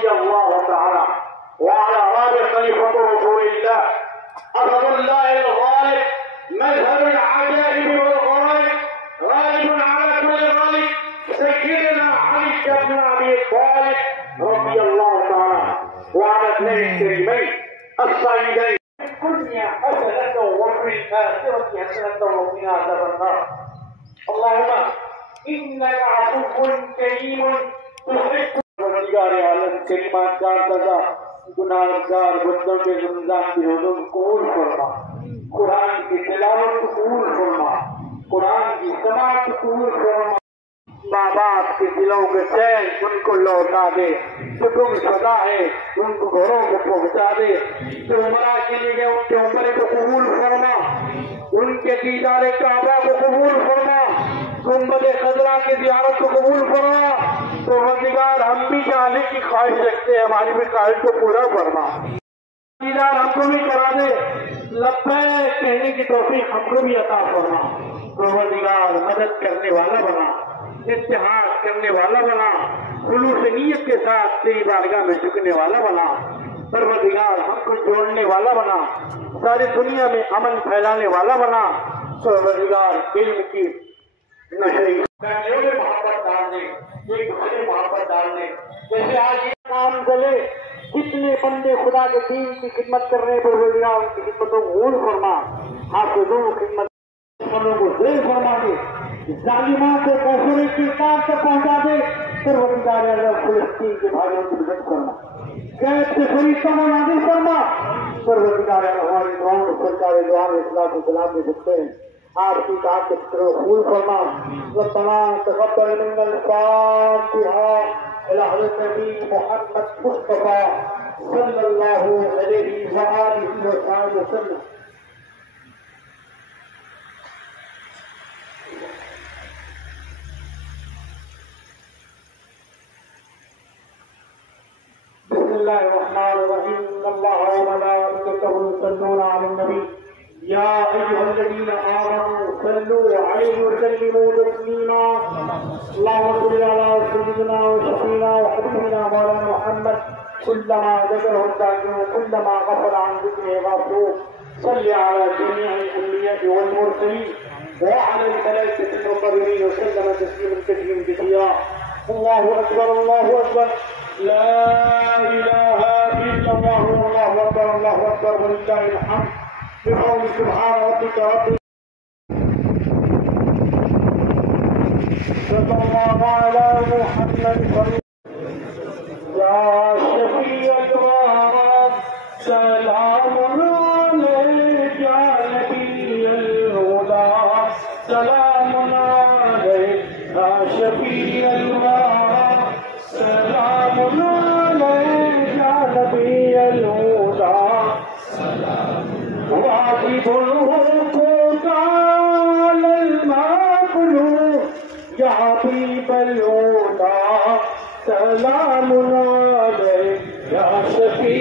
رضي الله تعالى وعلى رابع خليفة رسول الله أسد الله الغالب مذهب العجائب والغرائب غالب على كل غالب سيدنا علي بن أبي طالب رضي الله تعالى وعلى اثنين الكريمين السعيدين في الدنيا حسنة وفي الآخرة حسنة وقنا عذاب النار. اللهم إنك عفو كريم تحب परवरदिगार आलम करीमान जानता था गुनाहगार बंदों के रमजान की रोज़ों को कबूल फरमा, कुरान की तिलावत को कबूल फरमा, कुरान की समाअत को कबूल फरमा। माँ बाप के दिलों के चैन उनको लौटा दे, जो गुमशुदा है उनको घरों को पहुँचा दे, जो उमरा के लिए गए उनके उम्र को कबूल फरमा, उनके दीदारे काबा को कबूल फरमा, गुंबद खजरा की ज़ियारत को कबूल फरमा। परवरदिगार हम भी जाने की ख्वाहिश रखते हैं, हमारी भी ख्वाहिश को पूरा फरमा। दीदार हमको भी करा दे, लब्बैक कहने की तौफीक हमको भी अता फरमा। परवरदिगार मदद करने वाला बना, इत्तेहाद करने वाला बना, खुलूस नीयत के साथ तेरी बारगाह में झुकने वाला बना। परवरदिगार हमको जोड़ने वाला बना, सारी दुनिया में अमन फैलाने वाला बना। परवरदिगार इल्म की नशरी में मोहब्बत डाल दे, एक दूसरे मोहब्बत डाल दे। जैसे आज ये काम चले, कितने बंदे खुदा के दीन की खिदमत कर रहे हैं, परवरदिगार उनकी खिदमतों को कबूल फरमा, हाफिज़ों की खिदमत को ज़ेर फरमा दे, जालिमा को काफिरों की ताक तक पहुंचा दे। परवरदिगार अल्लाह फिलिस्तीन के भाइयों की मदद फरमा, कैद से फरिश्ता नाज़िल फरमा। परवरदिगार हमारी दुआओं को सरकार दुआ में इस्लाम को सलाम दे सकते हैं, आपकी ताकत को कबूल फरमा। रब्बना तक़ब्बल मिन्नल फ़ातिहा इला हज़रत नबी मुहम्मद मुस्तफ़ा सल्लल्लाहु अलैहि व आलिहि वसल्लम। बिस्मिल्लाहिर्रहमानिर्रहीम। अल्लाह व मलाइकतहु युसल्लूना अलन नबी या अय्युहल्लज़ीना आमनू सल्लू अलैहि व सल्लिमू तस्लीमा। अल्लाहुम्मा सल्लि अला सय्यिदिना व शफीना व हबीबिना मौलाना मुहम्मद कुल्लमा ज़करहु ज़ाकिरून कुल्लमा गफ़ला अन ज़िक्रिही गाफ़िरून। सल्लि अला जमीइल अंबिया'i वल मुरसलीन व अला al-मलाइकतिल मुक़र्रबीन व सल्लम तस्लीमन कसीरन कसीरा। अल्लाहु अकबर ला इलाहा इल्लल्लाह अल्लाहु अकबर वलिल्लाहिल हम्द। बिक़ौलि सुब्हान रब्बिका रब्बिल सल्लल्लाहु अला मुहम्मद या शफीअल वरा सलामुन अलैका या नबिय्युल हुदा सलामुन अलैका या शफीअल वरा सलामुन अलैका या नबिय्युल हुदा वाजिबुल हुकूक़ अलल मक़लूब या हबीबल हुदा सलामुन अलैका या शफी